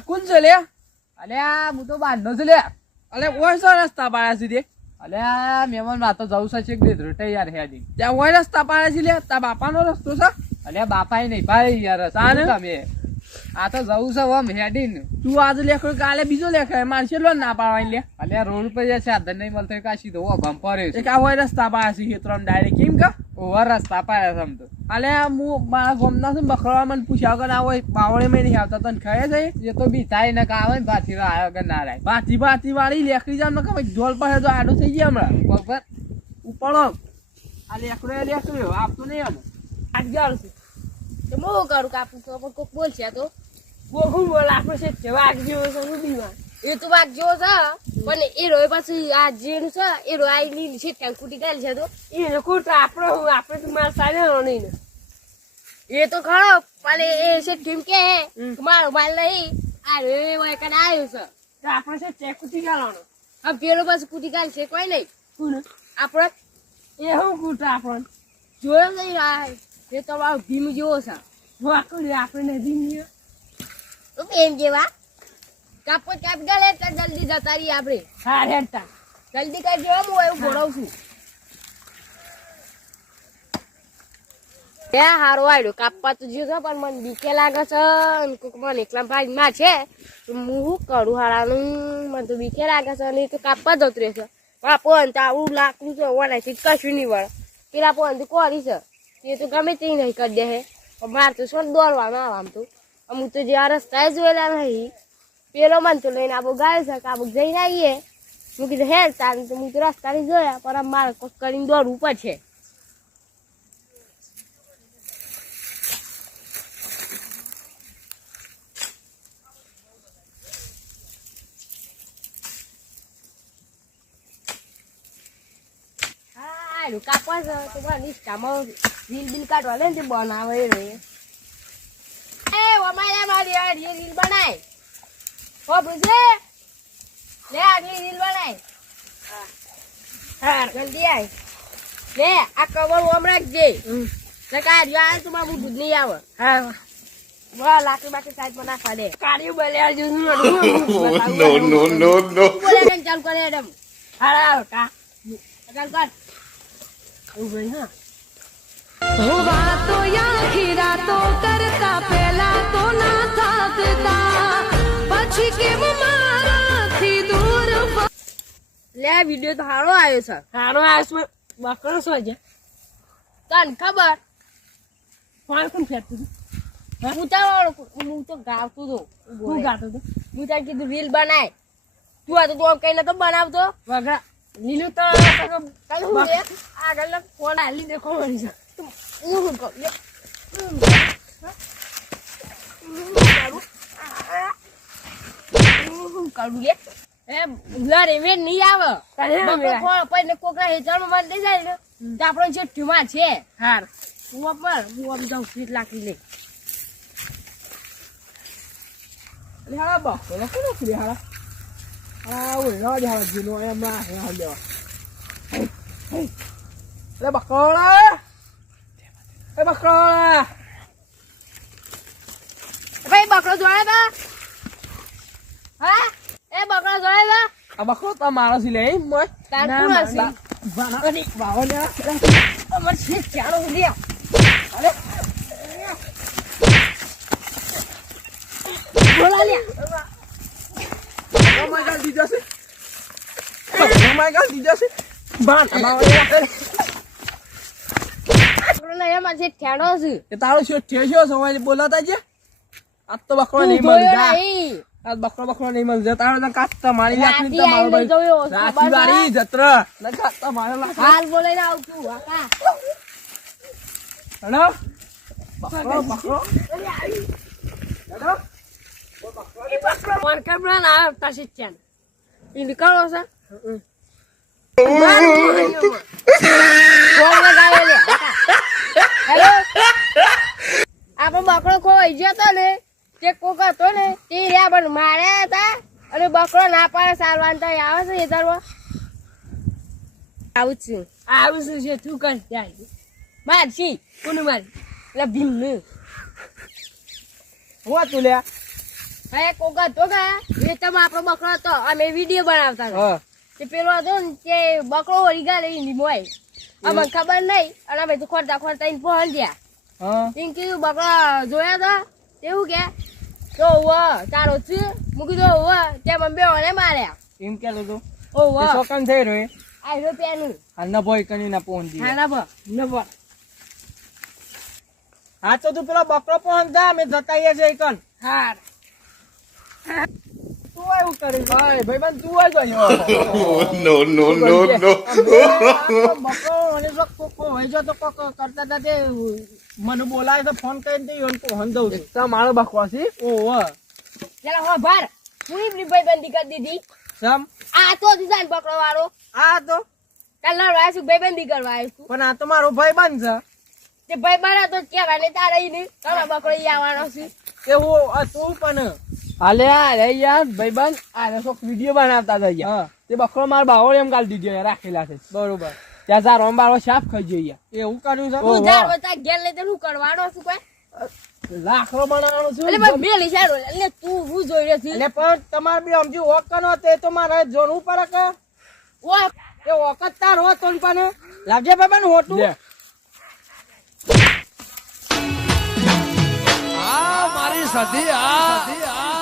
કોણ છે લે? અલ્યા હું તો બાંધો છું લે. અલે ઓય સો રસ્તા પાડ્યા છે તે. અલ્યા મહેમાન માં તો જવું છે દે રોટે યાર હેડી. ત્યાં ઓય રસ્તા પાડ્યા છે લે. તા બાપાનો રસ્તો છે? અલ્યા બાપા નહીં ભાઈ યાર તાને? તમે આ તો જવું છે ઓમ હેડી ને. તું આજે લેખો કાલે બીજો લેખે મારે છેલ્લો ના પાડવાની લે. અલ્યા રોડ ઉપર જે સાધન નહીં મળતો કા સીધો ઓ બમ્પર એક આ ઓય રસ્તા પાડ્યા છે ખેતરમાં ડાયરેક્ટ કેમ કા? ઓવર રસ્તા પાડ્યા છે આમ તો. અલે હું મારા ગોમના છે બકરા મને પૂછ્યા વગર ના હોય બાવળે મેં નહીં આવતા તને ખાય છે એ તો બી થાય ને કાવે ને પાછી આવ્યો વગર ના રાય ભાતી વાળી લેખડી જામ ને કઈ ઢોલ પાસે તો આડો થઈ ગયા હમણાં બરોબર. ઉપાડો આ લેખડો આપતો નહીં આમ આગળ છે તો હું કરું કાપું તો પણ કોક બોલશે તો હું બોલ આપણે છે જવાક જેવો છે રૂબીમાં એ તો વાત જેવો છે પણ એ રોય પાછું આ જેનું છે એ રોય આઈ છે ત્યાં કુટી ગાલી છે તો એ ખોટ આપણે તો મારા સારે નહીં ને એ તો ખરો પણ એ છે કેમ કે મારો માલ નહીં આ રોય હોય કને આવ્યો છે આપણે છે ચેકુટી ગાલવાનો આ પેલો પાછું કુટી ગાલી છે કોઈ નહીં કોણ આપણે એ હું કૂટ આપણને જોયો નહીં આ એ તો મારો ભીમ જેવો છે વાકડી આપણે નથી તો એમ જેવા કાપો કાપ ગાલે તો જલ્દી જતા રહીએ આપણે હા રેડતા જલ્દી કરી દેવા હું એવું બોલાવું છું એ હારો આવ્યો કાપવા તો જ્યો છે પણ મને બીકે લાગે છે અને કોક મને એકલા ભાગમાં છે તો હું શું કરું હારાનું મને તો બીકે લાગે છે અને એ તો કાપવા જતો રહેશે પણ આ પોન તો આવું લાકડું છે ઓનાથી કશું નહીં વળે પેલા પોન તો કોરી છે એ તો ગમે તે નહીં કરી દે પણ મારે તો શું દોડવાનું આવે આમ તો અમુક તો જે આ રસ્તા જોયેલા નહીં પેલો મને તો લઈને આબો ગાય છે કે આબો જઈને આવીએ હું કીધું હેર તારું તો હું તો રસ્તા નહીં જોયા પણ મારે કોક કરીને દોડવું પડશે કાપવા છે તો મારા નિષ્ઠામાં રીલ બિલ કાઢવા લે ને તે બનાવે એ રે એ અમારે મારી રીલ બનાય હો પૂછે લે આગલી રીલ બનાય હા જલ્દી આય લે આ કવર ઓમ રાખજે સકા જો તું મારું દૂધ નહીં આવે હા વાહ લાકડી બાકી સાઈડ પર નાખવા દે કાઢ્યું બોલ્યા જો નો બોલે ને ચાલ કરે એડમ હારા કા ચાલ કર વાતો યા ખીરાતો કરતા પેલા તો ના થાકતા પછી કેમ મારાથી દૂર લે વિડિયો તો સારો આવ્યો છે હારો આસમાં બકરો સો છે તને ખબર કોણ ફેરતું હું તો ગાવતો હતો હું ગાતો હતો હું તાર કીધું રીલ બનાય તું આ તો તું કઈ નતો બનાવતો વગડા લીલું તો આગળ ફોન આલી દેખો મળી છે કરું લે એ લરે મે નહીં આવે પછી કોકરા હેચાણમાં મન દઈ જાય ને તો આપણો જે ટ્યુમા છે હાર હું આમ જાઉં ફીટ લાખી લે અરે હારા બકરો કોણ ફરી હારા આ ઓય રાજ હારા જીનો એમ આ હે હાલ્યો અરે બકરા એ બકરા ભાઈ બકરો જોડે તા હા એ બકરો જોડે તા આ બકરો તો મારો સી લે મોય તાર કોણ હશે વાના વાવો ને અમાર છે ચાલો લે અરે બોલા લે ઓ માય ગોડ દીજો છે ઓ માય ગોડ દીજો છે બાન અમારો એમાં જે ઠેડો છે એ તારો શું ઠેસ્યો સવાય બોલાતા છે આ તો બકરો નહીં જોયો મળી જા નહીં આ બકરો નહીં મળી જા તારો તો કાટતા મારી નાખી તો મારો ભાઈ જોયો રાતી વાળી જત્ર ન કાટતા મારો લાખ હાલ બોલે ના આવતું કાકા હેડો બકરો હેડો ફોન કેમેરા ના આવતા છે ચેન ઈ નીકળો છે ફોન લગાવે લે હેલો આપણો બકરો ખોઈ જતો ને તે કોક હતો ને તે રહ્યા પણ માર્યા હતા અને બકરો ના પાડે સારવાન તો આવે છે એતરમાં આવું છું છે તું કર જાય મારશી કોને મારી એટલે ભીમ ને હું તું લે હા કોક હતો કે એ તમે આપણો બકરો હતો અમે વિડીયો બનાવતા હતા હા તે પેલો હતો ને તે બકરો વળી ગયા લઈ મોય અમને ખબર નહીં અને અમે તો ખોરતા ખોરતા એને પહોંચ્યા હા એમ કીધું બકરા જોયા હતા એવું કે તો તારો છે મૂકી દો તે મને બે મને માર્યા એમ કેતો તો ઓ શોકન થઈ રહ્યો આ રૂપિયાનું આ ન ભોય કની ના પહોંચી હા ના ભ હા તો તું પેલો બકરો પહોંચતા અમે જતા આવીએ છીએ કન હાર તું એવું કરી ભાઈ ભાઈબંધ તું આવી No, no, no, no. બકરો અને જો કોકો હોય જો તો કોક કરતા હતા તે મને બોલાય તો ફોન કરીને તે યોન પહોંચ દઉં છું તો મારો બકરો છે ઓહો ચાલો હો ભાર હું એમની ભાઈબંધી કરી દીધી સમ આ તો દિશાન બકરો વાળો આ તો કાલ લડવા છું ભાઈબંધી કરવા આવ્યો છું પણ આ તો મારો ભાઈબંધ છે તે ભાઈ મારા તો કેવા ને તારા ઈ તારા બકરો ઈ આવવાનો છે એવું તું પણ અલે અરે યાર ભાઈબંધ આને શોખ વિડીયો બનાવતા હતા યાર હા તે બકરો માર બાવળ એમ ગાલી દીધો યાર રાખેલા છે બરોબર ત્યાં જા રોમ બારો સાફ ખાઈ જઈએ એવું કર્યું છે તું જા બતા ઘેર લઈ તે હું કરવાનો છું કોઈ લાખરો બનાવવાનો છું એટલે ભાઈ મેલી સારો એટલે તું હું જોઈ રહ્યો છું એટલે પણ તમારે બી સમજી વોક કરવો તે તો મારે જોવું પડે કે ઓ એ વખત તાર હો તો પણ લાવજે ભાઈબંધ હોટું લે આ મારી સધી આ